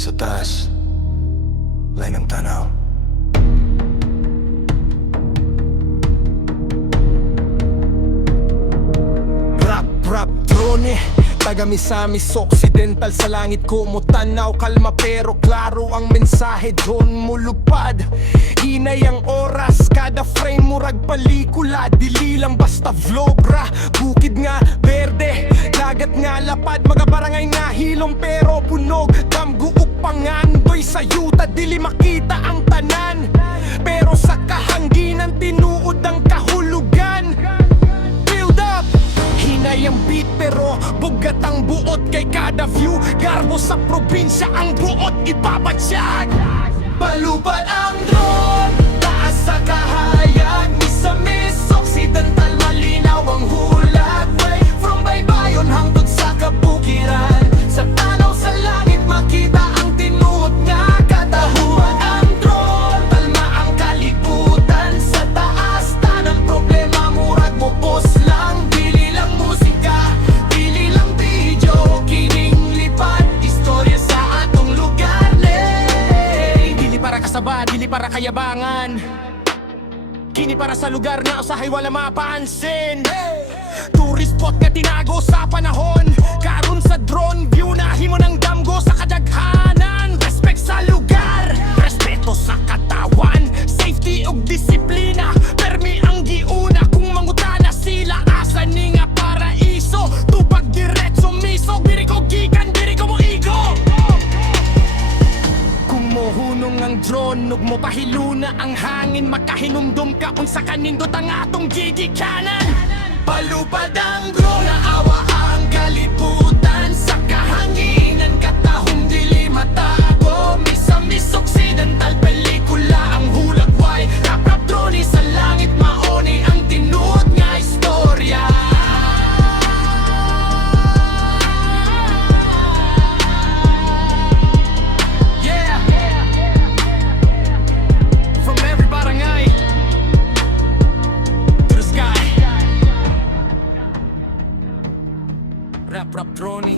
Sa taas, lain ang tanaw. Rap drone, taga-Misamis Occidental. Sa langit ko mo tanaw, kalma pero klaro ang mensahe. Doon mo lupad, hinay ang oras. Kada frame murag palikula, dili lang basta vlogra. Bukid nga berde, dagat nga lapad. Mga barangay nga hilom pero punog. Damguok pangandoy sa yuta, dili makita ang tanan. Pero sa kahanginan tinuod ang kahulugan. Build up, hinay ang beat pero bugat ang buot. Kay kada view, garbo sa probinsya ang buot ibabatsyag. Palupad ang drone, taas sa kahayag. Misamis, Occidental, malinaw ang hulag. Way from Baybayon hangtod sa kabukiran. Sa tanaw sa langit makita ang tinuot nga katahuan. Ang drone, palma ang kalibutan. Sa taas, tanang problema murag mo post lang. Dili lang musika, dili lang video. Kining lipad, istorya sa atong lugar. Dili para kasaba, dili para kayabangan. Kini para sa lugar na usahay wala mapansin. Tourist spot nga tinago sa panahon. Karon sa drone view na himo ng damgo sa kadaghanan. Respect sa lugar, respeto sa katawan. Safety ug disiplina, permi ang giuna. Kung mangutana sila asa ni nga paraiso. Tupag diretso misog, diri ko gikan, diri ko mo igo. Kung mohunong ang drone, ug mo pahiluna ang hangin. Makahinumdum ka unsa kanindot ang atong gigikanan. Palupad ang drone, naawa ang kalibutan. Sa kahanginan katahong dili matago. Misamis Occidental, pelikula ang hulagway. Rap drone sa langit, maoni ang tinuod nga istorya. Yeah, from every barangay to the sky. Rap drone.